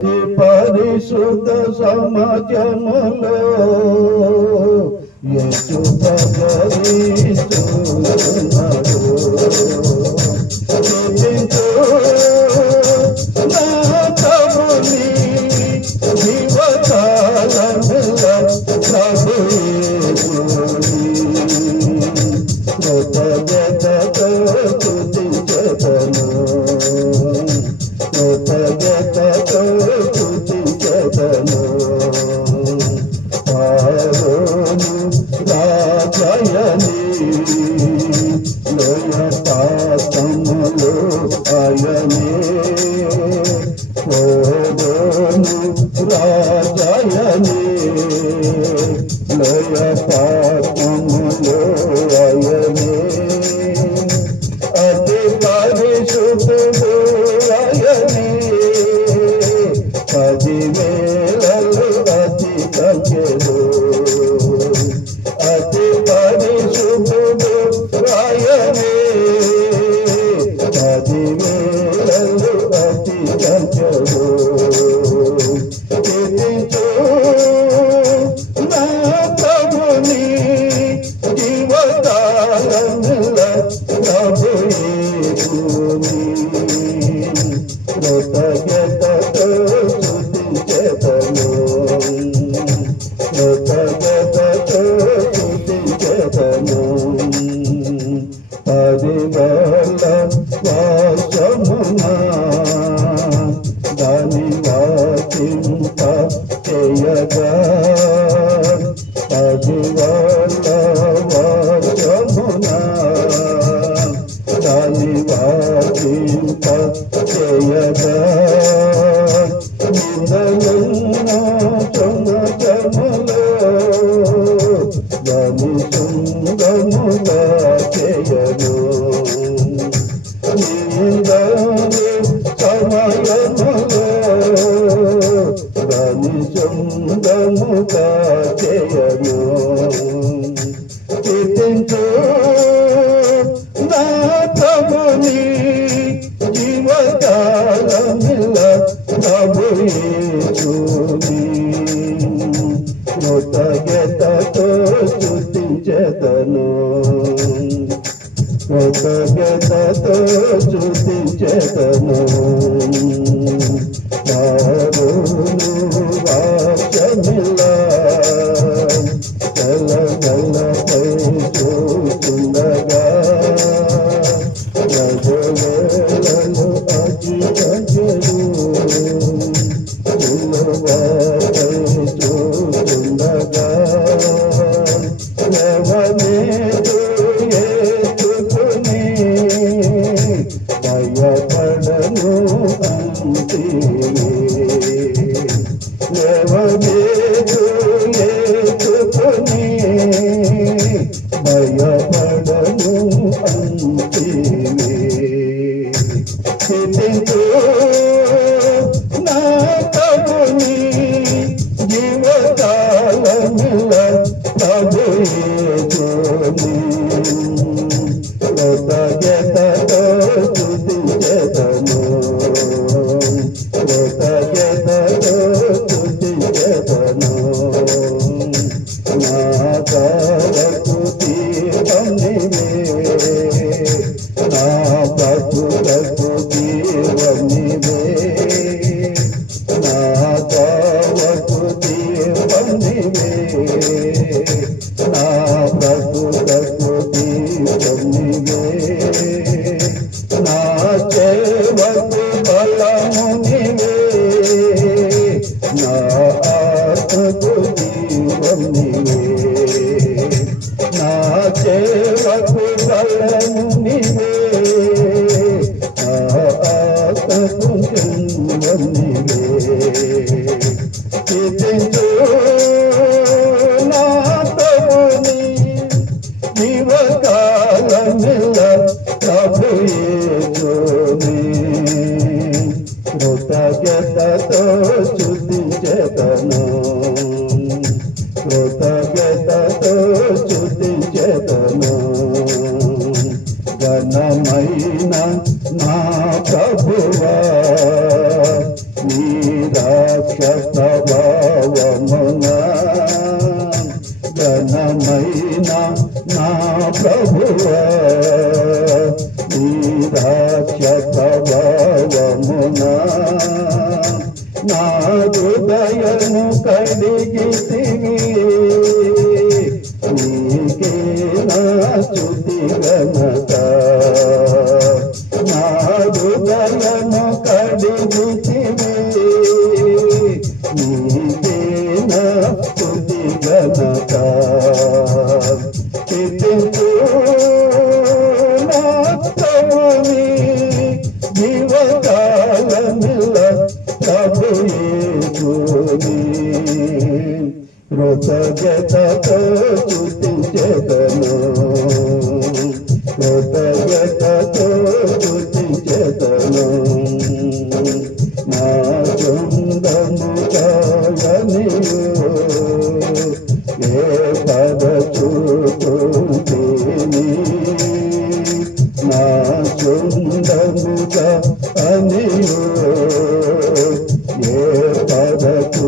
పరిశుద్ధ సమాజములో యేసు ప్రకటిస్తున్నాడు. నా ప్రభుని జీవకాలముల ప్రభు యేసుని కృతజ్ఞతతో స్తుతించెదను. కృతజ్ఞతతో స్తుతించెదను. పారోను రాజయని లోయ పాతములో ఆయనే. పారోను రాజయని లోయ పాతములో ఆయనే. అతి పరిశుద్ధుడు ఆయనే. 10,000 అతి సంఖ్యలో అతి పరిశుద్ధుడు ఆయనే. 10,000 అతి సంఖ్యలో కీర్తించు నా ప్రభుని జీవకాలముల ప్రభు యేసుని కృతజ్ఞతతో స్తుతించెదను. కృతజ్ఞతతో స్తుతించెదను. పరిమళ వాసమున దాని వాచింప చేయగా. పరిమళ వాసమున దాని వాచింప చేయగా. నిందలున్న సమాజములో దాని సుందముగా చేయను. నిందలు సమయములో దాని సుందముగా చేయను. కీర్తించు నా ప్రభుని జీవకాలముల ప్రభు యేసుని కృతజ్ఞతతో స్తుతించెదను. కృతజ్ఞతతో స్తుతించెదను. పారోను వాక్యమిల్ల కలకలపై చూస్తుండగా. ప్రజలను అతిశయలు సిలువపై చూస్తుండగా. ఎవరితో ఎత్తుకుని భయపడను అంటివి. ఎవరితో ఎత్తుకుని భయపడను అంటివి. కీర్తించు నా ప్రభుని జీవకాలముల ప్రభు యేసుని కృతజ్ఞతతో స్తుతించెదను. కృతజ్ఞతతో స్తుతించెదను. నా తారకు దీపం నీవే. నా బ్రతుకు దీపం నీవే. నా తారకు దీపం నీవే. నా బ్రతుకు దీపం నీవే. నా సేవకు బలము నీవే. నా ఆత్మకు జీవం నీవే. నా సేవకు బలము నీవే. నా ఆత్మకు జీవం నీవే. కీర్తించు నా ప్రభుని జీవకాలముల ప్రభు యేసుని కృతజ్ఞతతో స్తుతించెదను. కృతజ్ఞతతో స్తుతించెదను. ఘనమైన నా ప్రభువా నీ ప్రభావమున ఘనమైన నా ప్రభువా నీ రాక్ష ప్రభావమున నా హృదయము కడిగితివి నీకే నా స్తుతి ఘనత నా హృదయము కడిగితివి నీకే నా స్తుతి ఘనత కీర్తించు నా ప్రభుని జీవకాలమిల్ల ప్రభు యేసుని కృతజ్ఞతతో స్తుతించెదను కృతజ్ఞతతో స్తుతించెదను నా చందము కాయనియు ఏ పరచుకుంటేని నా చందముగా అనియు ఏ పరచుకుంటేని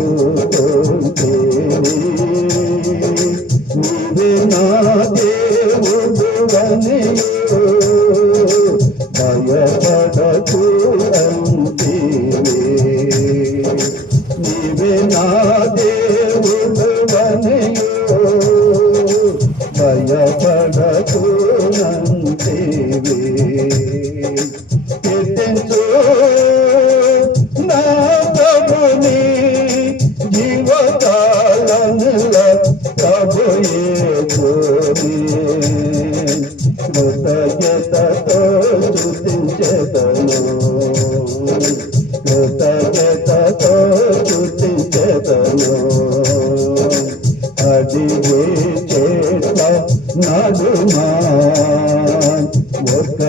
నీవే నా దేవుడు అనియు భయపడకు అంటివే నీవే నా దేవుడు అనియు భయపడకు అంటివే కీర్తించు నా ప్రభుని జీవకాలముల ప్రభు యేసుని కృతజ్ఞతతో స్తుతించెదను కృతజ్ఞతతో స్తుతించెదను అడిగే చేత నడుమా ఒక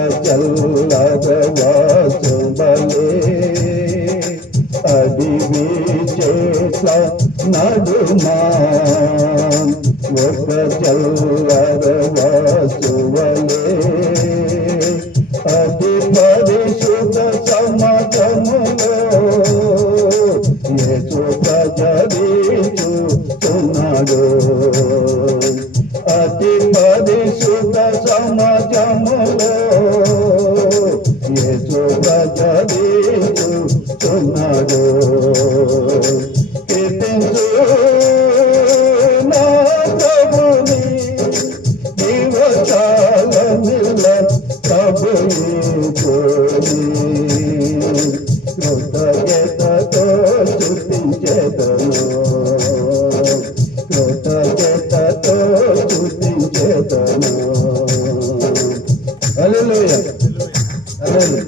చల్లగవాసుబలే అడిగే చేత నడుమా ఒక చల్లగవాసుబలే అతి పరిశుద్ధ సమాజములో యేసు ప్రజలించుచున్నాడు అతి పరిశుద్ధ సమాజములో యేసు ప్రజలించుచున్నాడు కీర్తించు నా ప్రభుని జీవకాలమిల్ల ప్రభు యేసుని కృతజ్ఞతతో స్తుతించెదను కృతజ్ఞతతో స్తుతించెదను హల్లెలూయా హల్లెలూయా